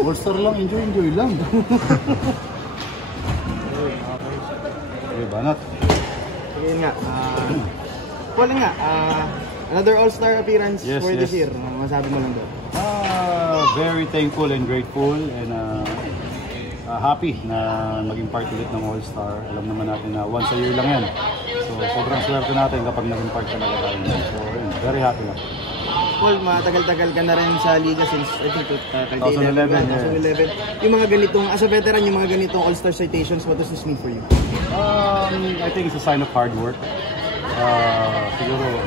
All-star lang, enjoy lang. Okay, banat. Sige nga. Wala nga. Another all-star appearance for this year. Masabi mo lang doon. Very thankful and grateful and happy na maging part ulit ng all-star. Alam naman natin na once a year lang yan. So sobrang swerte natin kapag naging part talaga tayo. So very happy lang. Paul, matagal-tagal ka na rin sa Liga since I think 2011. Yung mga ganitong, as a veteran, yung mga ganitong all-star citations, what does this mean for you? I think it's a sign of hard work. Siguro,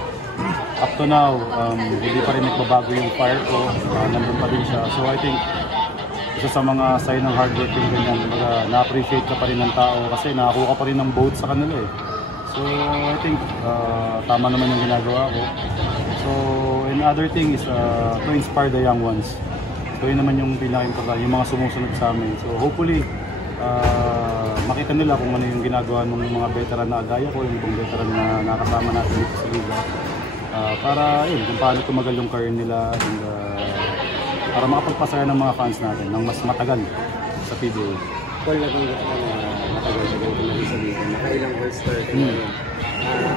up to now, hindi pa rin nagbabago yung fire ko. Nandun pa din siya. So I think, isa sa mga sign ng hard work yung ganyan. Na-appreciate ka pa rin ng tao kasi nakakuha ka pa rin ng vote sa kanila eh. So I think, tama naman yung ginagawa ko. So, and other thing is to inspire the young ones. So yun naman yung pinaka-importante, yung mga sumusunod sa amin. So hopefully, makita nila kung ano yung ginagawa ng mga veteran na gaya ko, yung ibang veteran na nakasama natin dito sa Liga. Para yun, kung paano tumagal yung career nila and para makapagpasaya ng mga fans natin ng mas matagal sa PBA. Paul, nabanggit ka na matagal-tagal ko na rin sa Liga. Nakailang all-star ka na rin.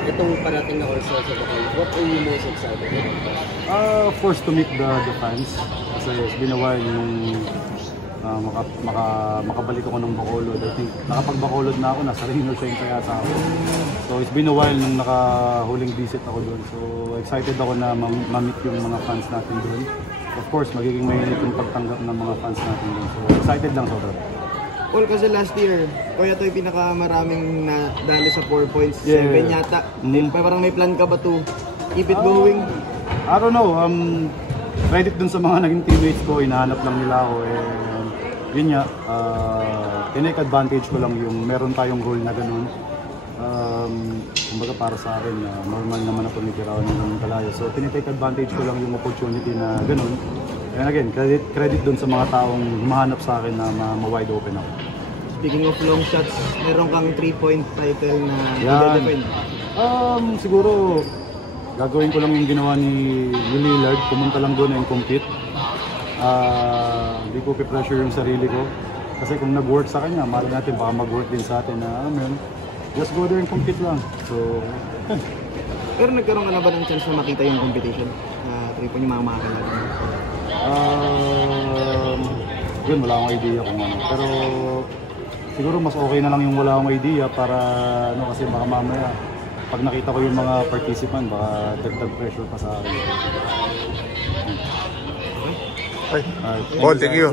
Itong parating na all-star sa Bacolod, what are you most excited about? Of course, to meet the fans. Kasi it's been a while yung makabalik ako ng Bacolod. I think nakapag-Bacolod na ako, nasa Reno siya kaya sa ako. So it's been a while nung nakahuling visit ako doon. So excited ako na ma-meet yung mga fans natin doon. Of course, magiging mainit yung pagtanggap ng mga fans natin doon. So excited lang sobrang. Paul, kasi last year, kaya ito yung pinakamaraming nadali sa 4 points. 7 yata. Parang may plan ka ba to keep it going? I don't know. Credit dun sa mga naging teammates ko, hinahanap lang nila ako. Yun nga, tinake advantage ko lang yung meron tayong role na ganun. Kumbaga para sa akin, normal naman na tumigiraw ng kalayo. So tinitake advantage ko lang yung opportunity na ganun. And again, credit dun sa mga taong humahanap sa akin na ma-wide open ako. Speaking of long shots, meron kang 3-point title na i-defend. Siguro, gagawin ko lang yung ginawa ni Lillard, pumunta lang doon and compete. Hindi ko pe-pressure yung sarili ko. Kasi kung nag-work sa kanya, mahal natin, baka mag-work din sa atin na, just go there and compete lang. So, Pero nagkaroon ka na ba ng chance na makita yung competition? 3-point yung mga makakalaga mo? Yun, wala akong idea kung ano. Pero, siguro mas okay na lang yung wala akong idea para, kasi baka mamaya, pag nakita ko yung mga participant, baka dagdag pressure pa sa akin. Paul, thank you.